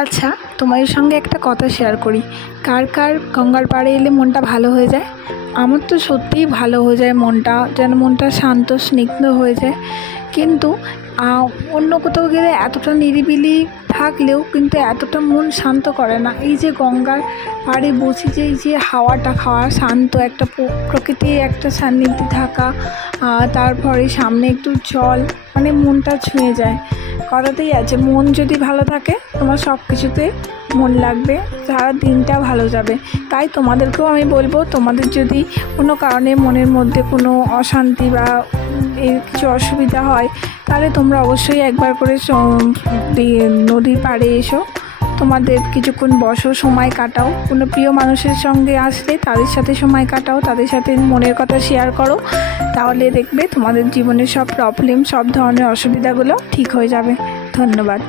আচ্ছা, তোমাদের সঙ্গে একটা কথা শেয়ার করি। কার কার গঙ্গার পাড়ে এলে মনটা ভালো হয়ে যায়? আমার তো সত্যিই ভালো হয়ে যায় মনটা, যেন মনটা শান্ত স্নিগ্ধ হয়ে যায়। কিন্তু অন্য কোথাও গেলে এতটা নিরিবিলি থাকলেও কিন্তু এতটা মন শান্ত করে না। এই যে গঙ্গার পাড়ে বসে যে এই যে হাওয়াটা খাওয়া, শান্ত একটা প্রকৃতির একটা সান্নিধ্যে থাকা, তারপরে সামনে একটু জল, মানে মনটা ছুঁয়ে যায়। কথাতেই আছে, মন যদি ভালো থাকে তোমার সব কিছুতে মন লাগবে, সারা দিনটা ভালো যাবে। তাই তোমাদেরকেও আমি বলবো, তোমাদের যদি কোনো কারণে মনের মধ্যে কোনো অশান্তি বা এর কিছু অসুবিধা হয়, তাহলে তোমরা অবশ্যই একবার করে নদীর পাড়ে এসো, তোমাদের কিছুক্ষণ বসো, সময় কাটাও। কোনো প্রিয় মানুষের সঙ্গে আসলে তাদের সাথে সময় কাটাও, তাদের সাথে মনের কথা শেয়ার করো। তাহলে দেখবে তোমাদের জীবনের সব প্রবলেম, সব ধরনের অসুবিধাগুলো ঠিক হয়ে যাবে। ধন্যবাদ।